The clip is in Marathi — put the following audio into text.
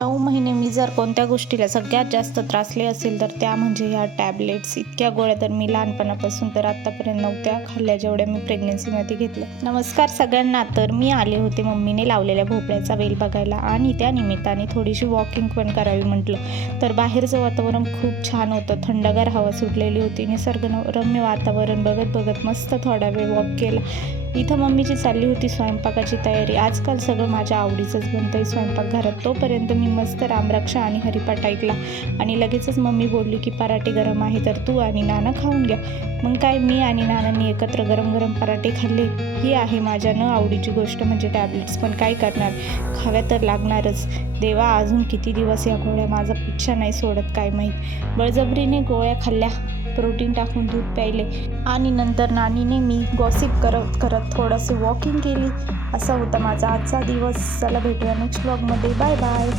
9 महिने मी जर कोणत्या गोष्टीला सगळ्यात जास्त त्रासले असेल तर त्या म्हणजे ह्या टॅबलेट्स. इतक्या गोळ्या तर मी लहानपणापासून तर आत्तापर्यंत नव्हत्या खाल्ल्या जेवढ्या मी प्रेग्नन्सीमध्ये घेतल्या. नमस्कार सगळ्यांना. तर मी आले होते मम्मीने लावलेल्या भोपळ्याचा वेल बघायला आणि त्या निमित्ताने थोडीशी वॉकिंग पण करावी म्हटलं. तर बाहेरचं वातावरण खूप छान होतं. थंडगार हवा सुटलेली होती. निसर्गरम्य वातावरण बघत बघत मस्त थोडा वेळ वॉक केला. इथं मम्मीची चालली होती स्वयंपाकाची तयारी. आजकाल सगळं माझ्या आवडीचंच बनतंय स्वयंपाकघरात. तोपर्यंत मी मस्त रामरक्षा आणि हरिपाठ ऐकला आणि लगेचच मम्मी बोलली की पराठे गरम आहे तर तू आणि नाना खाऊन घ्या. मग काय मी आणि नानांनी एकत्र गरम गरम पराठे खाल्ले. ही आहे माझ्या न आवडीची गोष्ट म्हणजे टॅबलेट्स. पण काय करणार, खाव्या तर लागणारच. देवा, अजून किती दिवस या गोळ्या माझा पिच्छा नाही सोडत काय माहीत. बळजबरीने गोळ्या खाल्ल्या, प्रोटीन टाकून दूध प्यायले आणि नंतर नानीने मी गॉसिप करत करत थोडंसे वॉकिंग केली. असा होता माझा आजचा दिवस. चला भेटूया नेक्स्ट व्लॉगमध्ये. Bye bye.